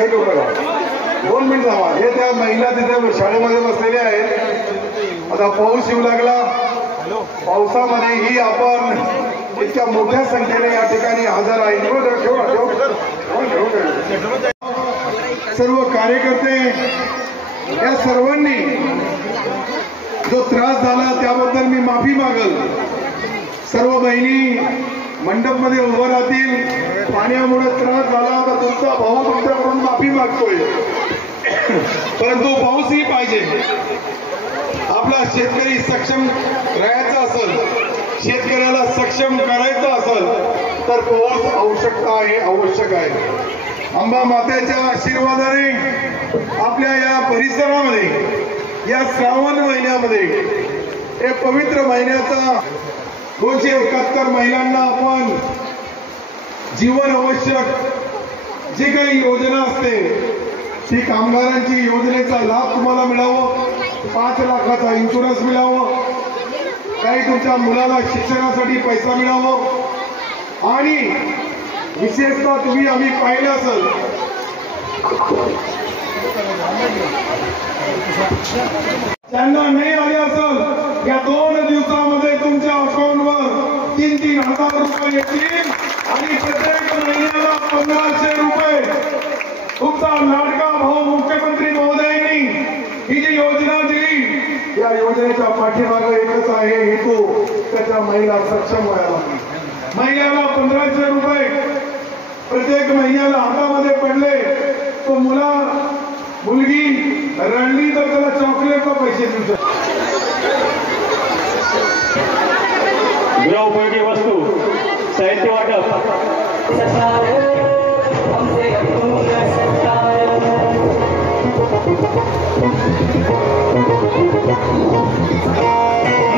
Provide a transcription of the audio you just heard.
काही लोक 2 मिनिट थांबा. हे त्या महिला तिथे शाळेमध्ये बसलेल्या आहेत. आता पाऊस येऊ लागला. पावसामध्येही आपण इतक्या मोठ्या संख्येने या ठिकाणी हजर आहे. सर्व कार्यकर्ते या सर्वांनी जो त्रास झाला त्याबद्दल मी माफी मागल. सर्व बहिणी मंडपमध्ये उभं राहतील. पाण्यामुळे त्रास झाला तर तुमचा भाऊ तुमच्याकडून माफी मागतोय. परंतु पाऊसही पाहिजे. आपला शेतकरी सक्षम राहायचा असेल, शेतकऱ्याला सक्षम करायचं असेल तर पाऊस आवश्यक आहे. अंबा मातेच्या आशीर्वादाने आपल्या या परिसरामध्ये या श्रावण महिन्यामध्ये हे पवित्र महिन्याचा 271 महिलांना आपण जीवन आवश्यक जी काही योजना असते ती कामगारांची योजनेचा लाभ तुम्हाला मिळावं. 5 लाखाचा इन्शुरन्स मिळावं. काही तुमच्या मुलाला शिक्षणासाठी पैसा मिळावं. आणि विशेषतः तुम्ही आम्ही पाहिलं असेल त्यांना नाही आले असेल या 2 दिवसामध्ये तुमच्या अकाउंटवर 3-3 हजार रुपये येतील. आणि प्रत्येक महिन्याला 1500 रुपये तुमचा लाडका भाऊ मुख्यमंत्री महोदयांनी ही जी योजना दिली या योजनेच्या पाठीमागे एकच आहे हेतू, त्याच्या महिला सक्षम व्हायला. महिन्याला 1500 रुपये प्रत्येक महिन्याला हातामध्ये पडले तो मुलगी रडली तर त्याला चॉकलेटला पैसे देऊ शकतो. गृहोपयोगी वस्तू साहित्य वाटप Thank you.